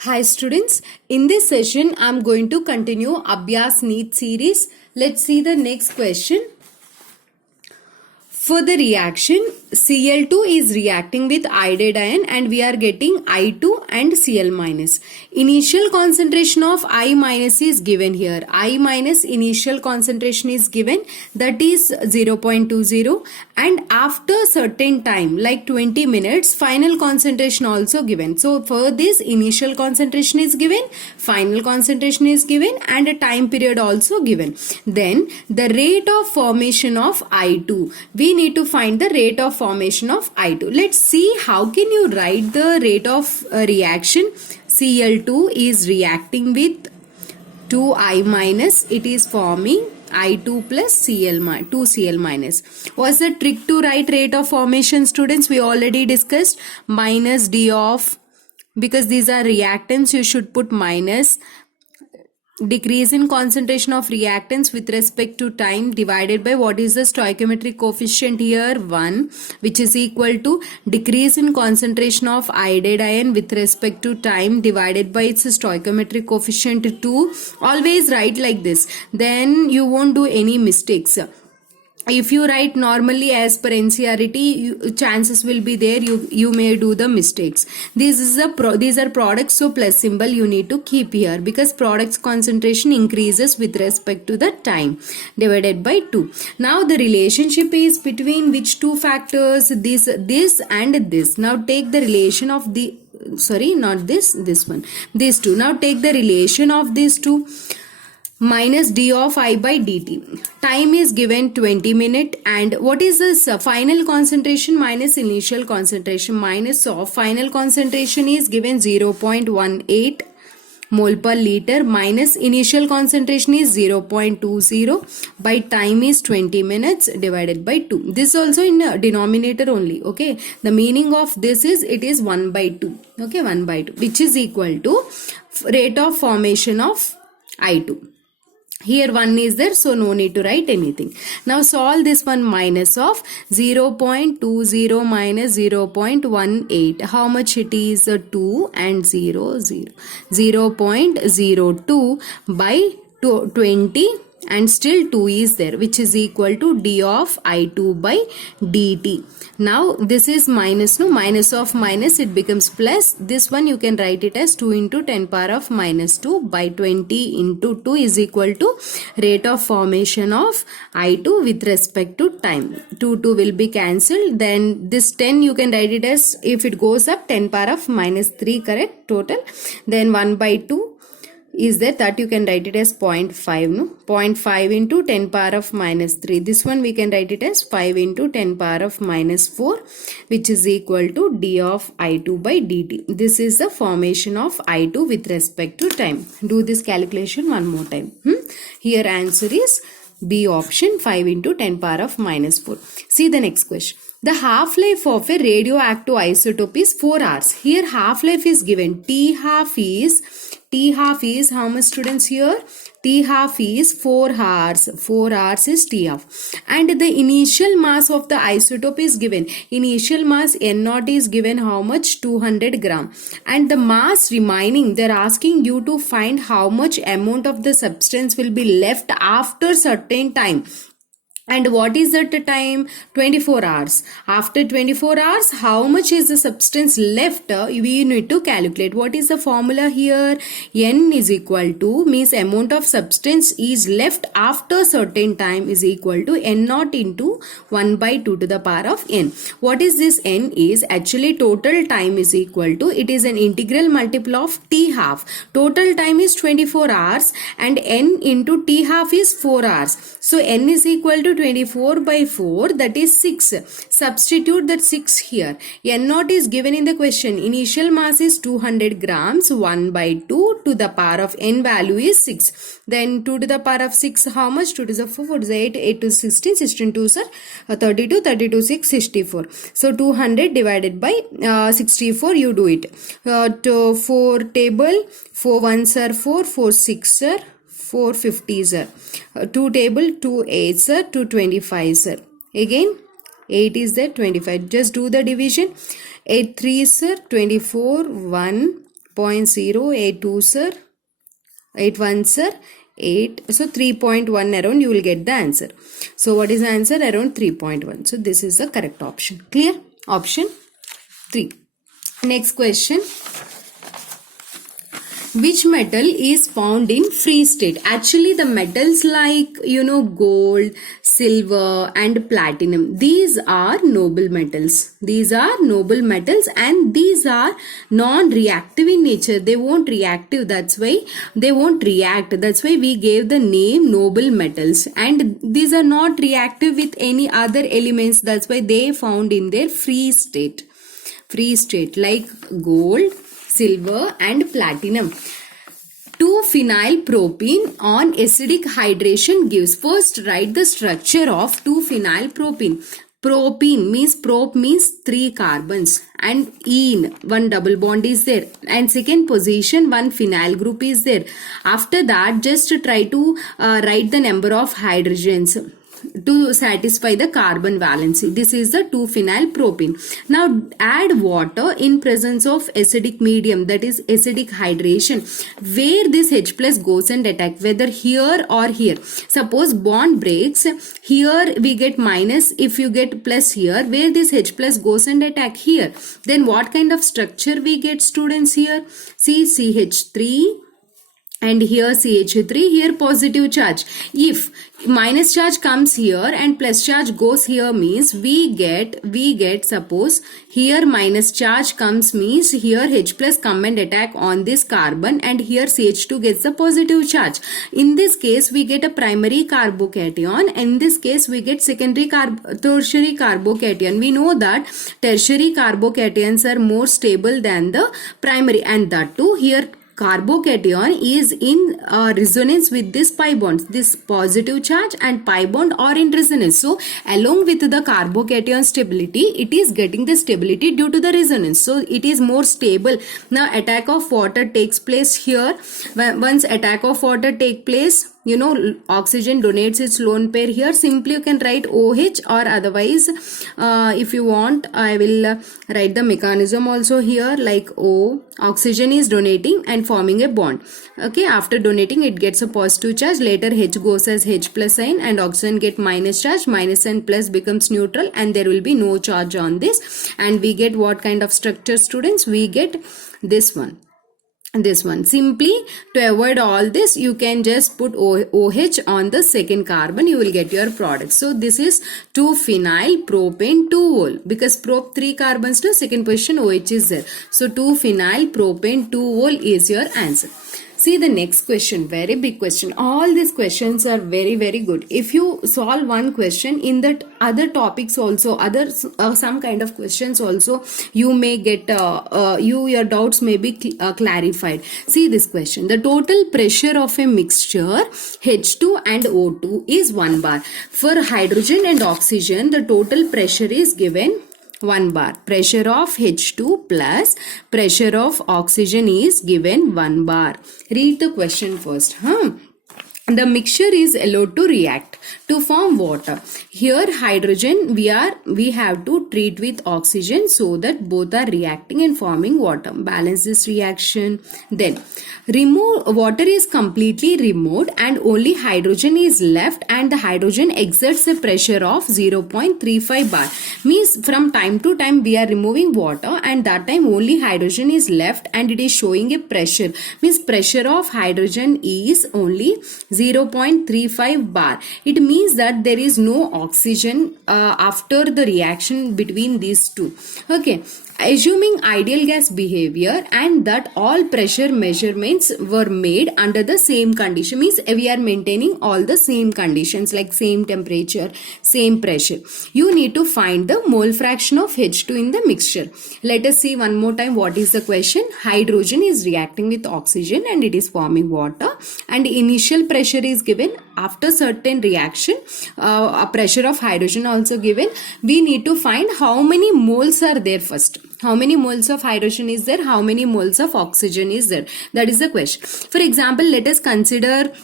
Hi students, in this session I am going to continue Abhyas NEET series. Let's see the next question. For the reaction, Cl2 is reacting with iodide ion and we are getting I2 and Cl minus. Initial concentration of I minus is given here. I minus initial concentration is given, that is 0.20, and after certain time like 20 minutes final concentration also given. So for this initial concentration is given, final concentration is given, and a time period also given. Then the rate of formation of I2. We need to find the rate of formation of I2. Let's see how can you write the rate of reaction. Cl2 is reacting with 2I minus. It is forming I2 plus Cl 2Cl minus. What's the trick to write rate of formation, students? We already discussed minus D of, because these are reactants, you should put minus. Decrease in concentration of reactants with respect to time divided by what is the stoichiometric coefficient here, 1, which is equal to decrease in concentration of iodide ion with respect to time divided by its stoichiometric coefficient 2. Always write like this, then you won't do any mistakes. If you write normally as per NCERT, chances will be there you may do the mistakes. These are products, so plus symbol you need to keep here, because products concentration increases with respect to the time divided by 2. Now the relationship is between which two factors? This and this. Now take the relation of the, sorry, not this one, these two. Now take the relation of these two. Minus d of I by dt. Time is given 20 minutes, and what is this final concentration minus initial concentration? Minus of final concentration is given 0.18 mole per liter minus initial concentration is 0.20 by time is 20 minutes divided by 2. This also in denominator only. Okay, the meaning of this is it is 1 by 2. Okay, 1 by 2, which is equal to rate of formation of I2. Here 1 is there, so no need to write anything. Now solve this one. Minus of 0.20 minus 0.18. How much it is? 2 and 0, 0.02 by 20, and still 2 is there, which is equal to d of I2 by dt. Now this is minus, no, minus of minus, it becomes plus. This one you can write it as 2 into 10 power of minus 2 by 20 into 2 is equal to rate of formation of I2 with respect to time. 2 will be cancelled. Then this 10 you can write it as, if it goes up, 10 power of minus 3, correct, total. Then 1 by 2 is that you can write it as 0.5, no? 0.5 into 10 power of minus 3. This one we can write it as 5 into 10 power of minus 4, which is equal to d of I2 by dt. This is the formation of I2 with respect to time. Do this calculation one more time. Here answer is B option, 5 into 10 power of minus 4. See the next question. The half-life of a radioactive isotope is 4 hours. Here half-life is given. T half is how much, students? Here T half is 4 hours. 4 hours is T half. And the initial mass of the isotope is given. Initial mass N0 is given how much? 200 gram. And the mass remaining, they are asking you to find how much amount of the substance will be left after certain time. And what is at the time? 24 hours. After 24 hours, how much is the substance left? We need to calculate. What is the formula here? N is equal to, means amount of substance is left after certain time is equal to N0 into 1 by 2 to the power of N. What is this N? Is actually total time is equal to, it is an integral multiple of T half. Total time is 24 hours and N into T half is 4 hours. So N is equal to 24 by 4, that is 6. Substitute that 6 here. N0 is given in the question. Initial mass is 200 grams. 1 by 2 to the power of N value is 6. Then 2 to the power of 6, how much? 2 to the 4, 4 to the 8, 8 to 16, 16 to 32, 32 6, 64. So 200 divided by 64, you do it. To 4 table, 4 ones are 4, 4 6 are 4 50s are 2 table, 2 8s are 2 25s are. Again 8 is there, 25. Just do the division. 8 3s are 24, 1 0.0, 8 2s are 8 1s are 8, so 3.1 around you will get the answer. So what is the answer? Around 3.1. So this is the correct option. Clear? Option 3. Next question. Which metal is found in free state? Actually, the metals like, gold, silver and platinum, these are noble metals. These are noble metals and these are non-reactive in nature. They won't reactive. That's why they won't react. That's why we gave the name noble metals. And these are not reactive with any other elements. That's why they found in their free state. Free state like gold, silver and platinum. 2-phenylpropene on acidic hydration gives. First write the structure of 2-phenylpropene. Propene means prop means 3 carbons and ene, 1 double bond is there, and second position 1 phenyl group is there. After that just try to write the number of hydrogens to satisfy the carbon valency. This is the 2-phenylpropene. Now add water in presence of acidic medium, that is acidic hydration, where this H plus goes and attack, whether here or here. Suppose bond breaks, here we get minus, if you get plus here, where this H plus goes and attack here, then what kind of structure we get, students? Here see CH3 and here CH3, here positive charge. If minus charge comes here and plus charge goes here, means we get suppose here minus charge comes, means here H plus come and attack on this carbon and here CH2 gets the positive charge. In this case we get a primary carbocation. In this case we get tertiary carbocation. We know that tertiary carbocations are more stable than the primary, and that too here carbocation is in resonance with this pi bonds. This positive charge and pi bond are in resonance. So along with the carbocation stability, it is getting the stability due to the resonance. So it is more stable. Now attack of water takes place here. Once attack of water take place, oxygen donates its lone pair here. Simply you can write OH, or otherwise if you want I will write the mechanism also here, like O, oxygen is donating and forming a bond. Okay, after donating it gets a positive charge, later H goes as H plus sign and oxygen get minus charge, minus and plus becomes neutral and there will be no charge on this, and we get what kind of structure, students? We get this one. Simply to avoid all this, you can just put OH on the second carbon, you will get your product. So this is 2-phenylpropane 2-ol, because prop 3 carbons to second position OH is there. So 2-phenylpropane 2-ol is your answer. See the next question, very big question. All these questions are very good. If you solve one question, in that other topics also, some kind of questions also, you may get your doubts may be clarified. See this question. The total pressure of a mixture H2 and O2 is 1 bar. For hydrogen and oxygen, the total pressure is given 1 bar. Pressure of H2 plus pressure of oxygen is given 1 bar. Read the question first. The mixture is allowed to react to form water. Here hydrogen we have to treat with oxygen so that both are reacting and forming water. Balance this reaction. Then water is completely removed and only hydrogen is left, and the hydrogen exerts a pressure of 0.35 bar. Means from time to time we are removing water and that time only hydrogen is left and it is showing a pressure. Means pressure of hydrogen is only 0.35 bar. It means that there is no oxygen after the reaction between these two. Okay. Assuming ideal gas behavior and that all pressure measurements were made under the same condition, means we are maintaining all the same conditions like same temperature, same pressure. You need to find the mole fraction of H2 in the mixture. Let us see one more time what is the question. Hydrogen is reacting with oxygen and it is forming water, and initial pressure is given. After certain reaction, a pressure of hydrogen also given. We need to find how many moles are there first. How many moles of hydrogen is there? How many moles of oxygen is there? That is the question. For example, let us consider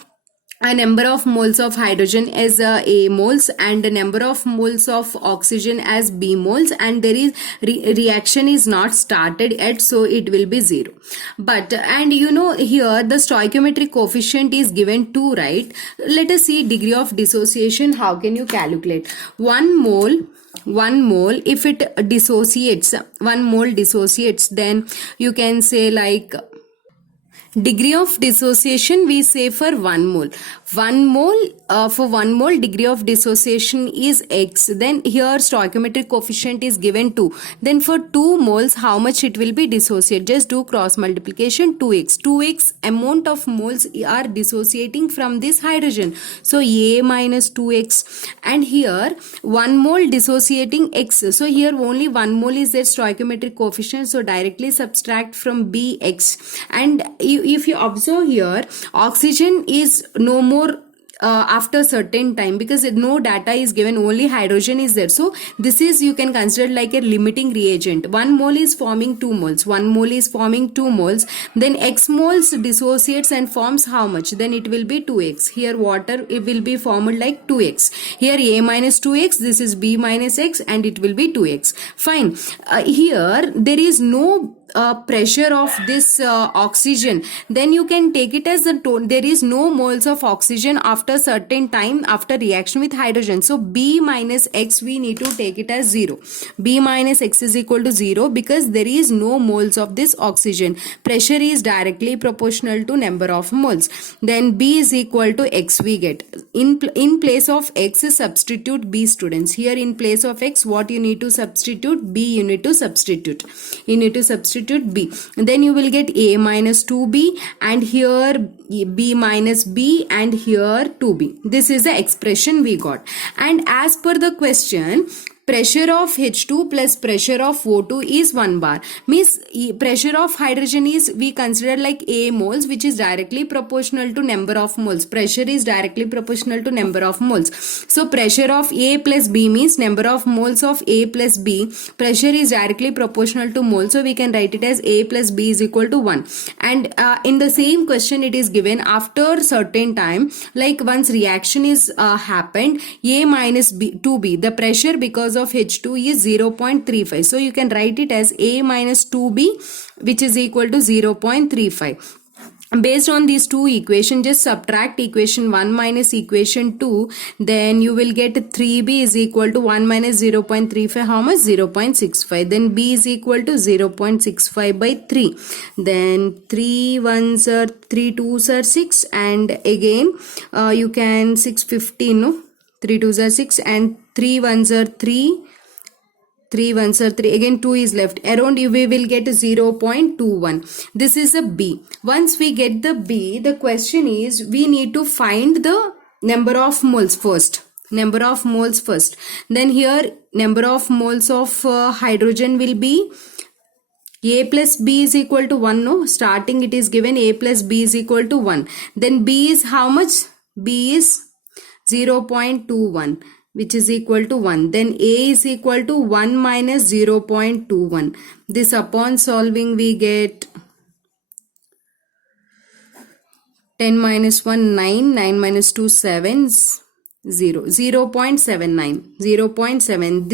a number of moles of hydrogen as A moles and a number of moles of oxygen as B moles, and there is reaction is not started yet, so it will be 0. But and you know here the stoichiometric coefficient is given 2, right? Let us see degree of dissociation. How can you calculate? 1 mole if it dissociates, 1 mole dissociates, then you can say like degree of dissociation we say for 1 mole. For 1 mole degree of dissociation is x. Then here stoichiometric coefficient is given 2. Then for 2 moles how much it will be dissociate? Just do cross multiplication, 2x. 2x amount of moles are dissociating from this hydrogen. So A minus 2x, and here 1 mole dissociating x. So here only 1 mole is their stoichiometric coefficient. So directly subtract from Bx. And if you observe here, oxygen is no more after certain time, because no data is given, only hydrogen is there. So this is, you can consider like a limiting reagent. 1 mole is forming 2 moles, 1 mole is forming 2 moles, then x moles dissociates and forms how much? Then it will be 2x. Here water, it will be formed like 2x. Here A minus 2x, this is B minus x, and it will be 2x. Fine. Here there is no pressure of this oxygen, then you can take it as there is no moles of oxygen after certain time after reaction with hydrogen. So B minus x we need to take it as 0. B minus x is equal to 0 because there is no moles of this oxygen. Pressure is directly proportional to number of moles. Then B is equal to x we get. In place of x substitute B, students. Here in place of x what you need to substitute? B you need to substitute. You need to substitute B. Then you will get A minus 2B, and here B minus B, and here 2B. This is the expression we got. And as per the question, pressure of H2 plus pressure of O2 is 1 bar. Means pressure of hydrogen is, we consider like A moles, which is directly proportional to number of moles. Pressure is directly proportional to number of moles. So pressure of A plus B means number of moles of A plus B. Pressure is directly proportional to moles. So we can write it as A plus B is equal to 1. And in the same question it is given after certain time, like once reaction is happened, A minus B, 2B, the pressure because of H2 is 0.35. So you can write it as A minus 2B, which is equal to 0.35. Based on these two equations, just subtract equation 1 minus equation 2, then you will get 3b is equal to 1 minus 0.35, how much? 0.65. Then b is equal to 0.65 by 3. Then 3 1s are 3 2s are 6, and again you can 6 15, no? 3 2s are 6 and 3 1s are 3. 3 1s are 3. Again 2 is left. Around you we will get 0.21. This is a B. Once we get the B, the question is we need to find the number of moles first. Number of moles first. Then here number of moles of hydrogen will be A plus B is equal to 1. No, starting it is given A plus B is equal to 1. Then B is how much? B is 0.21, which is equal to 1. Then A is equal to 1 minus 0.21. This upon solving we get 10 minus 1 9, 9 minus 2 7, 0, 0.79, 0.7.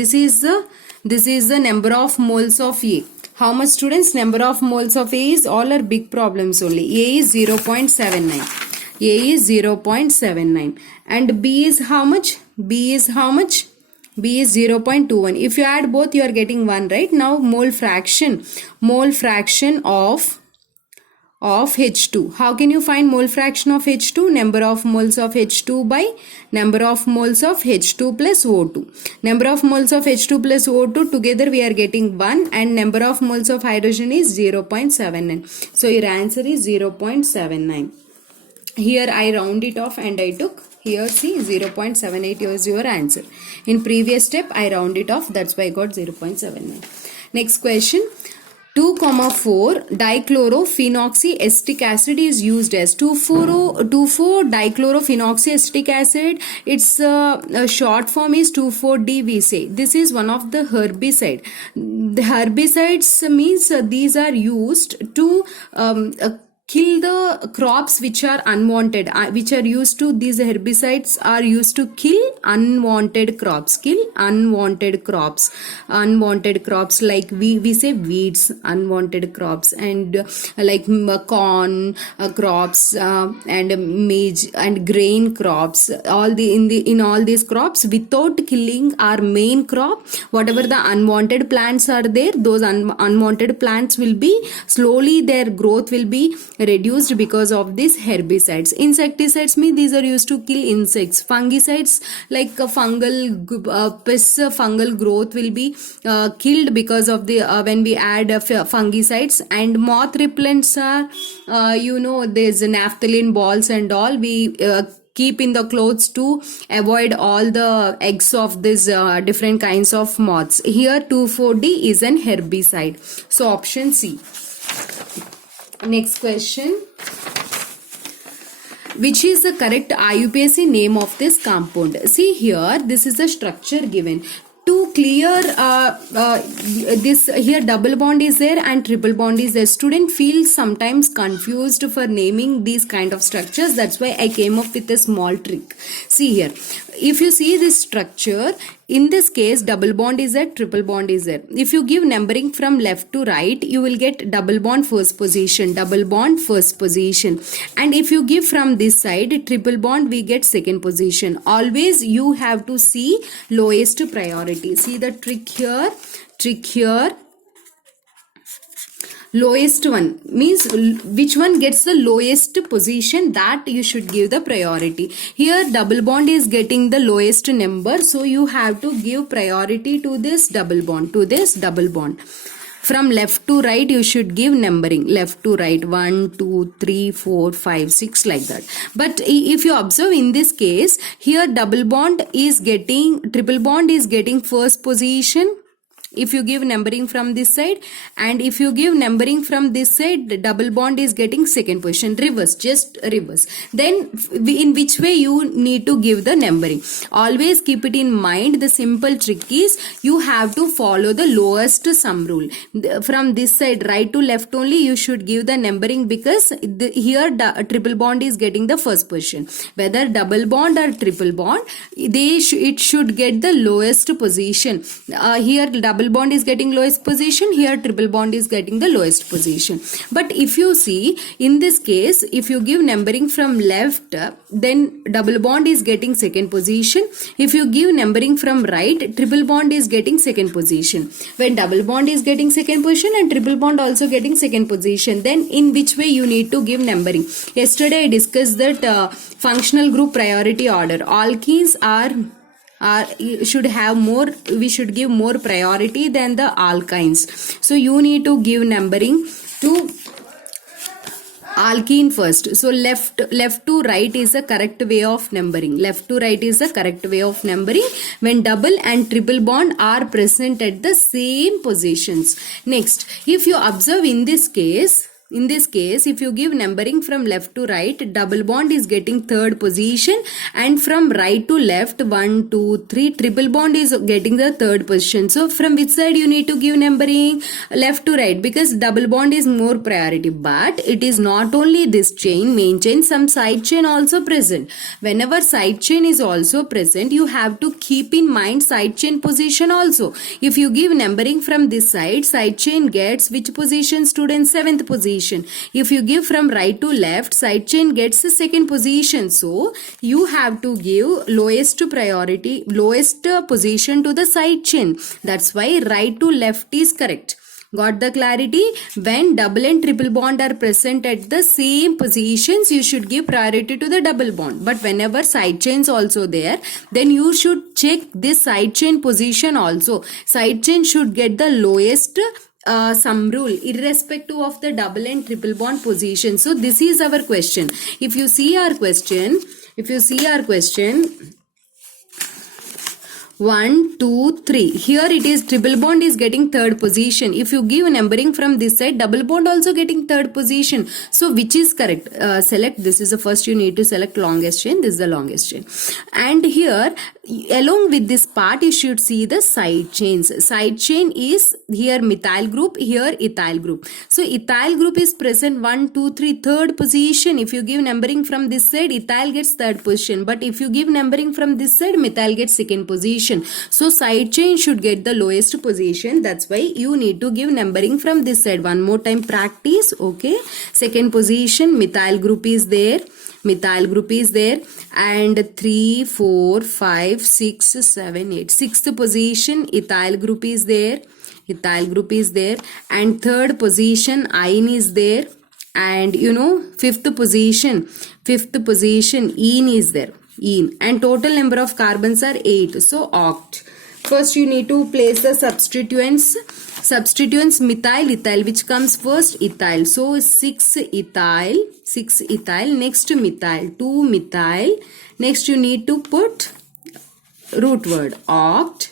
This is the number of moles of A. How much, students? Number of moles of A is, all are big problems only. A is 0.79. A is 0.79 and B is how much? B is how much? B is 0.21. If you add both, you are getting 1, right? Now mole fraction of H2. How can you find mole fraction of H2? Number of moles of H2 by number of moles of H2 plus O2. Number of moles of H2 plus O2 together we are getting 1, and number of moles of hydrogen is 0.79. So your answer is 0.79. Here I round it off and I took, here see 0.78 is your answer. In previous step I round it off, that's why I got 0.79. Next question. 2,4 dichlorophenoxyacetic acid is used as 2,4-dichlorophenoxyacetic acid. Its short form is 2,4-D we say. This is one of the herbicide. The herbicides means these are used to kill the crops which are unwanted, which are used to, these herbicides are used to kill unwanted crops, unwanted crops, like we say weeds, unwanted crops, and like corn crops, and maize and grain crops, all the in all these crops, without killing our main crop, whatever the unwanted plants are there, those unwanted plants will be slowly, their growth will be reduced because of these herbicides. Insecticides mean these are used to kill insects. Fungicides, like fungal pests, fungal growth will be killed because of the when we add fungicides. And moth repellents are there's naphthalene balls and all we keep in the clothes to avoid all the eggs of these different kinds of moths. Here 2,4-D is an herbicide. So option C. Next question. Which is the correct IUPAC name of this compound? See here, this is the structure given. To clear this, here double bond is there and triple bond is there. Student feels sometimes confused for naming these kind of structures. That's why I came up with a small trick. See here, if you see this structure, in this case double bond is there, triple bond is there. If you give numbering from left to right, you will get double bond first position, double bond first position. And if you give from this side triple bond, we get second position. Always you have to see lowest priority. See the trick here, lowest one means which one gets the lowest position, that you should give the priority. Here double bond is getting the lowest number, so you have to give priority to this double bond, From left to right you should give numbering, left to right, 1 2 3 4 5 6, like that. But if you observe in this case, here triple bond is getting first position if you give numbering from this side, and if you give numbering from this side, the double bond is getting second position. Reverse, just reverse. Then in which way you need to give the numbering? Always keep it in mind. The simple trick is you have to follow the lowest sum rule. From this side, right to left only, you should give the numbering, because here triple bond is getting the first position. Whether double bond or triple bond, it should get the lowest position. Here double bond is getting lowest position, here triple bond is getting the lowest position. But if you see in this case, if you give numbering from left, then double bond is getting second position. If you give numbering from right, triple bond is getting second position. When double bond is getting second position and triple bond also getting second position, then in which way you need to give numbering? Yesterday I discussed that functional group priority order. Alkenes should have more, we should give more priority than the alkynes. So you need to give numbering to alkene first. So left to right is the correct way of numbering. Left to right is the correct way of numbering when double and triple bond are present at the same positions. Next, if you observe in this case, if you give numbering from left to right, double bond is getting third position, and from right to left, 1 2 3, triple bond is getting the third position. So from which side you need to give numbering? Left to right, because double bond is more priority. But it is not only this chain, main chain, some side chain also present. Whenever side chain is also present, you have to keep in mind side chain position also. If you give numbering from this side chain gets which position, students? 7th position. If you give from right to left, side chain gets the second position. So you have to give lowest priority, lowest position to the side chain. That's why right to left is correct. Got the clarity? When double and triple bond are present at the same positions, you should give priority to the double bond. But whenever side chains also there, then you should check this side chain position also. Side chain should get the lowest sum rule irrespective of the double and triple bond position. So this is our question. If you see our question, 1, 2, 3. Here it is triple bond is getting third position. If you give numbering from this side, double bond also getting third position. So which is correct? Select. This is the first you need to select longest chain. This is the longest chain. And here along with this part you should see the side chains. Side chain is here methyl group, here ethyl group. So ethyl group is present 1, 2, 3 third position. If you give numbering from this side, ethyl gets third position. But if you give numbering from this side, methyl gets second position. So side chain should get the lowest position. That's why you need to give numbering from this side. One more time practice. Okay. Second position, methyl group is there. Methyl group is there. And 3, 4, 5, 6, 7, 8. Sixth position, ethyl group is there. Ethyl group is there. And third position, ene is there. And fifth position, ene is there. Ene. And total number of carbons are 8. So oct. First you need to place the substituents. Substituents methyl, ethyl, which comes first? Ethyl. So 6 ethyl. Next methyl, 2 methyl. Next you need to put root word oct,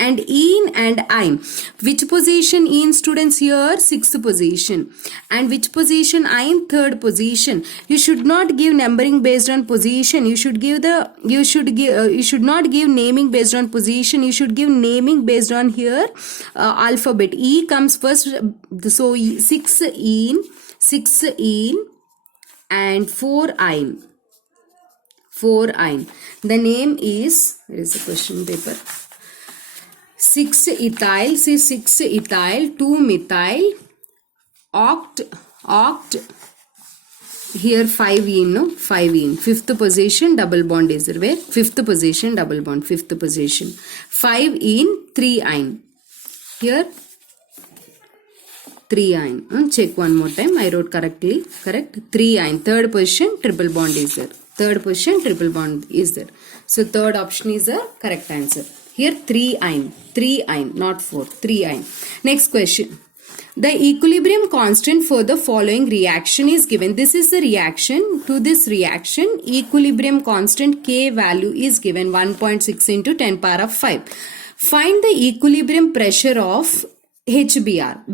and ene and ine. Which position ene, students? Here sixth position. And which position ine? Third position. You should not give numbering based on position. You should not give naming based on position. You should give naming based on here alphabet. E comes first. So 6 ene and 4 ine. 4 ine. The name is, where is the question paper? 6 ethyl, see 6 ethyl, 2 methyl, oct, here 5 ene, no? 5 ene. Fifth position, double bond is there. Where? Fifth position, double bond, fifth position. 5 ene, 3 ine. Here 3 ine. Check one more time. I wrote correctly. Correct. 3 ine. Third position, triple bond is there. Third position, triple bond is there. So third option is the correct answer. Here 3 ine. 3 ine, not 4. 3 ine. Next question. The equilibrium constant for the following reaction is given. This is the reaction. To this reaction, equilibrium constant K value is given 1.6 into 10 power of 5. Find the equilibrium pressure of HBr.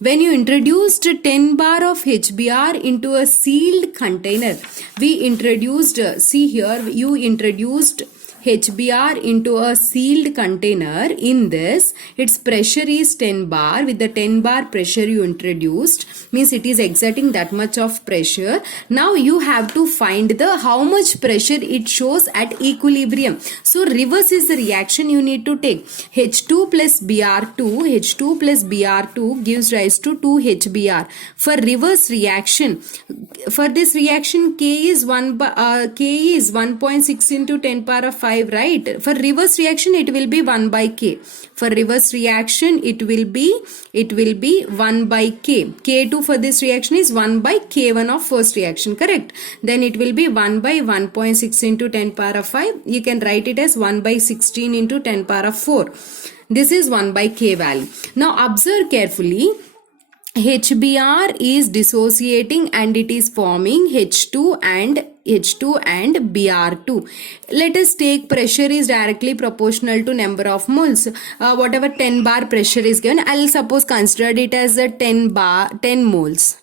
When you introduced 10 bar of HBr into a sealed container, we introduced, see here, you introduced HBr into a sealed container. In this, its pressure is 10 bar. With the 10 bar pressure you introduced, means it is exerting that much of pressure. Now you have to find the how much pressure it shows at equilibrium. So reverse is the reaction you need to take. H2 plus Br2 gives rise to 2 HBr. For reverse reaction, for this reaction K is 1.6 into 10 power of 5, right? For reverse reaction it will be 1 by K. For reverse reaction it will be 1 by K. K2 for this reaction is 1 by K1 of first reaction, correct? Then it will be 1 by 1.6 into 10 power of 5. You can write it as 1 by 16 into 10 power of 4. This is 1 by K value. Now observe carefully. HBr is dissociating and it is forming H2 and Br2. Let us take pressure is directly proportional to number of moles. Whatever 10 bar pressure is given, I'll suppose consider it as a 10 moles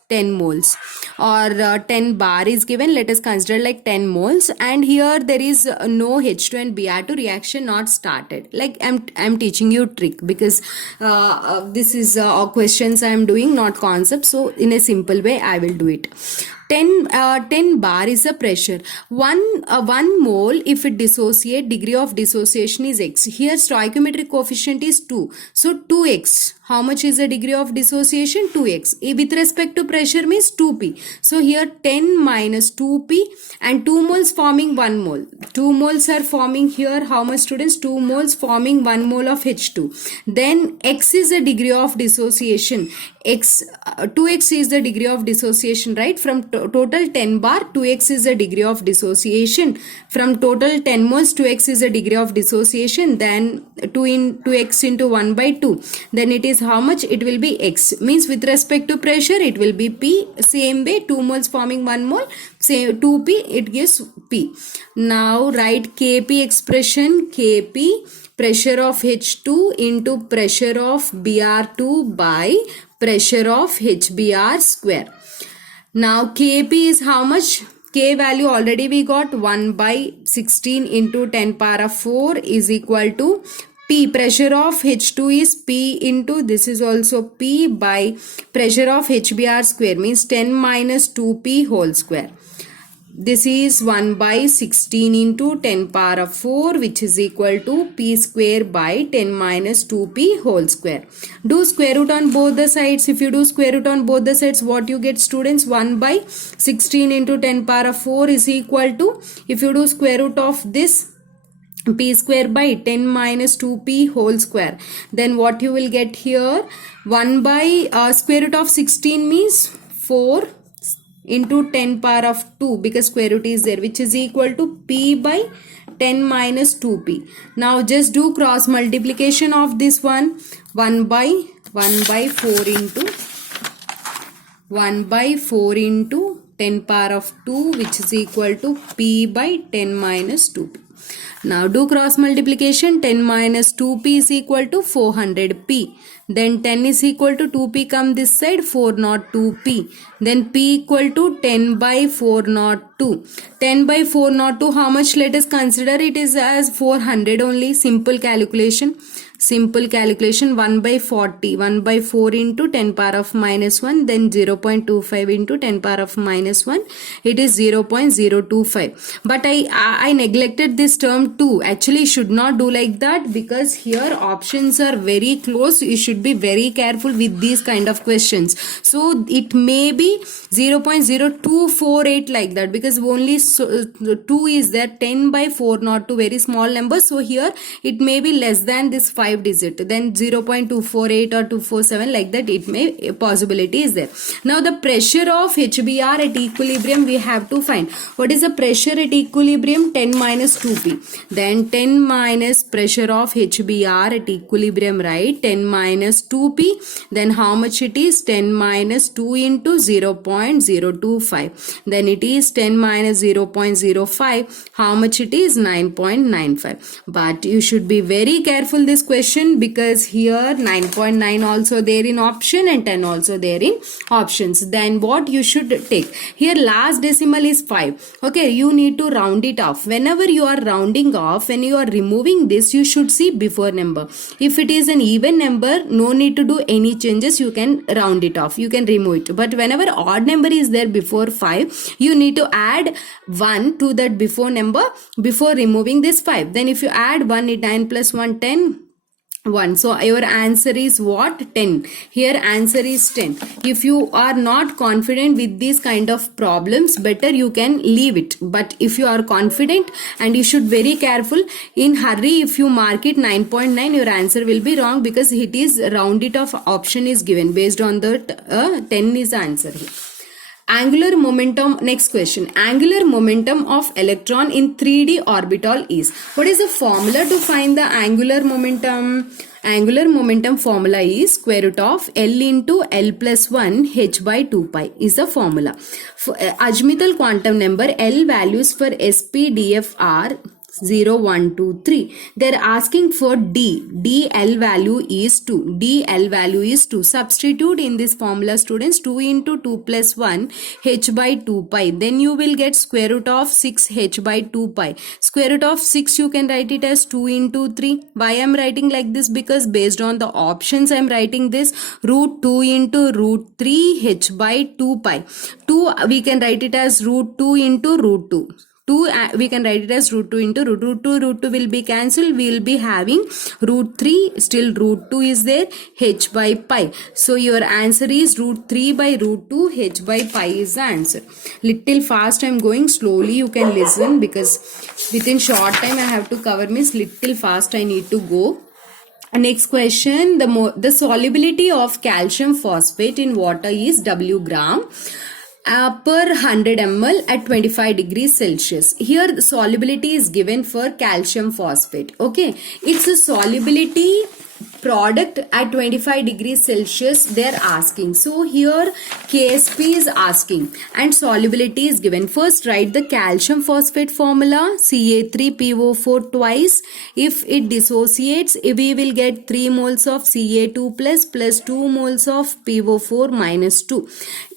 or 10 bar is given. Let us consider like 10 moles, and here there is no H2 and Br2 reaction not started. Like I'm teaching you trick because this is questions I am doing, not concept. So in a simple way I will do it. 10 bar is the pressure. 1 mole, if it dissociate, degree of dissociation is x. Here stoichiometric coefficient is 2. So 2x. How much is the degree of dissociation? 2x. With respect to pressure means 2p. So here 10 minus 2p and 2 moles forming 1 mole. 2 moles are forming here. How much, students? 2 moles forming 1 mole of H2. Then x is the degree of dissociation. 2x is the degree of dissociation, right? From total 10 bar, 2x is the degree of dissociation. From total 10 moles, 2x is the degree of dissociation. Then 2x into 1 by 2. Then it is is how much? It will be X. Means with respect to pressure, it will be P. Same way, 2 moles forming 1 mole, say 2P, it gives P. Now write Kp expression. Kp, pressure of H2 into pressure of Br2 by pressure of HBr square. Now Kp is how much? K value already we got, 1 by 16 into 10 power of 4 is equal to P. Pressure of H2 is P into, this is also P by pressure of HBr square, means 10 minus 2P whole square. This is 1 by 16 into 10 power of 4, which is equal to P square by 10 minus 2P whole square. Do square root on both the sides. If you do square root on both the sides, what you get, students? 1 by 16 into 10 power of 4 is equal to, if you do square root of this, P square by 10 minus 2P whole square, then what you will get here? 1 by square root of 16 means 4 into 10 power of 2, because square root is there, which is equal to P by 10 minus 2P. Now just do cross multiplication of this one. 1 by 4 into 10 power of 2, which is equal to P by 10 minus 2P. Now do cross multiplication. 10 minus 2P is equal to 400P. Then 10 is equal to 2P, come this side, 402P. Then P equal to 10 by 402. 10 by 402, how much? Let us consider it is as 400 only. Simple calculation. 1 by 40. 1 by 4 into 10 power of minus 1. Then 0.25 into 10 power of minus 1. It is 0.025. But I neglected this term 2. Actually, should not do like that, because here options are very close. You should be very careful with these kind of questions. So it may be 0.0248 like that, because only 2 is there. 10 by 402, very small number. So here it may be less than this 5 digit, then 0.248 or 247, like that it may, possibility is there. Now the pressure of HBr at equilibrium we have to find. What is the pressure at equilibrium? 10 minus 2P. Then 10 minus pressure of HBr at equilibrium, right? 10 minus 2P. Then how much it is? 10 minus 2 into 0.025. Then it is 10 minus 0.05. How much it is? 9.95. But you should be very careful this question, because here 9.9 also there in option and 10 also there in options. Then what you should take? Here last decimal is 5. Okay, you need to round it off. Whenever you are rounding off, when you are removing this, you should see before number. If it is an even number, no need to do any changes. You can round it off. You can remove it. But whenever odd number is there before 5, you need to add 1 to that before number before removing this 5. Then if you add 1, it 9 plus 1, 10. 1. So your answer is what? 10. Here answer is 10. If you are not confident with these kind of problems, better you can leave it. But if you are confident, and you should very careful, in hurry if you mark it 9.9, your answer will be wrong, because it is rounded off option is given based on the 10 is the answer here. Angular momentum, next question. Angular momentum of electron in 3D orbital is. What is the formula to find the angular momentum? Angular momentum formula is square root of L into L plus 1 h by 2 pi is the formula. For Ajmital quantum number, L values for SPDF are 0, 1, 2, 3. They are asking for D. L value is 2. L value is 2. Substitute in this formula, students. 2 into 2 plus 1 h by 2 pi. Then you will get square root of 6 h by 2 pi. Square root of 6 you can write it as 2 into 3. Why I am writing like this? Because based on the options I am writing this. Root 2 into root 3 h by 2 pi. 2 we can write it as root 2 into root 2. 2 we can write it as root 2 into root 2. Root 2 will be cancelled. We will be having root 3. Still root 2 is there. H by pi. So your answer is root 3 by root 2. H by pi is the answer. Little fast I am going. Slowly you can listen, because within short time I have to cover, means little fast I need to go. Next question. The solubility of calcium phosphate in water is W gram. Per 100 ml at 25 degrees Celsius. Here the solubility is given for calcium phosphate. Okay, its a solubility product at 25 degrees Celsius they are asking. So here KSP is asking and solubility is given. First write the calcium phosphate formula, Ca3PO4 twice. If it dissociates, we will get 3 moles of Ca2 plus 2 moles of PO4 minus 2.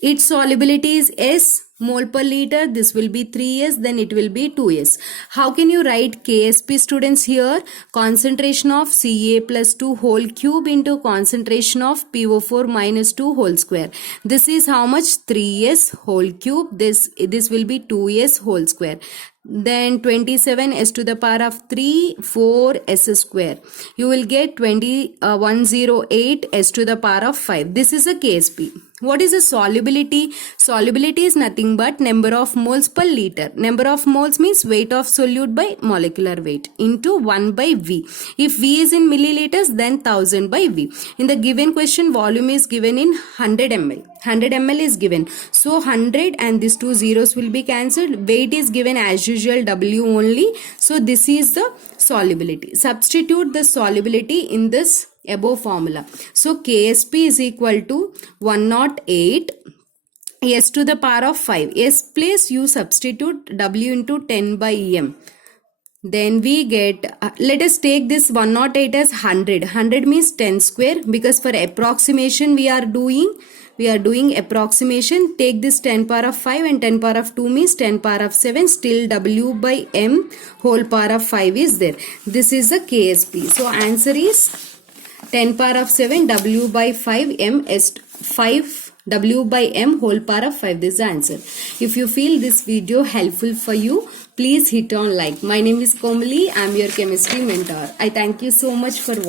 Its solubility is S mole per liter. This will be 3S, then it will be 2S. How can you write KSP, students? Here concentration of Ca plus 2 whole cube into concentration of PO4 minus 2 whole square. This is how much? 3S whole cube. This will be 2S whole square. Then 27 s to the power of 3 4 s square. You will get 108 s to the power of 5. This is a KSP. What is the solubility? Solubility is nothing but number of moles per liter. Number of moles means weight of solute by molecular weight into 1 by V. If V is in milliliters, then 1000 by V. In the given question, volume is given in 100 ml. 100 ml is given. So 100 and these two zeros will be cancelled. Weight is given as usual, W only. So this is the solubility. Substitute the solubility in this above formula. So KSP is equal to 108 S to the power of 5. S place you substitute W into 10 by M. Then we get, let us take this 108 as 100. 100 means 10 square, because for approximation we are doing approximation. Take this 10 power of 5 and 10 power of 2 means 10 power of 7. Still W by M whole power of 5 is there. This is the KSP. So answer is 10 power of 7 W by 5 M S 5 W by M whole power of 5. This is the answer. If you feel this video helpful for you, please hit on like. My name is Komali. I am your chemistry mentor. I thank you so much for watching.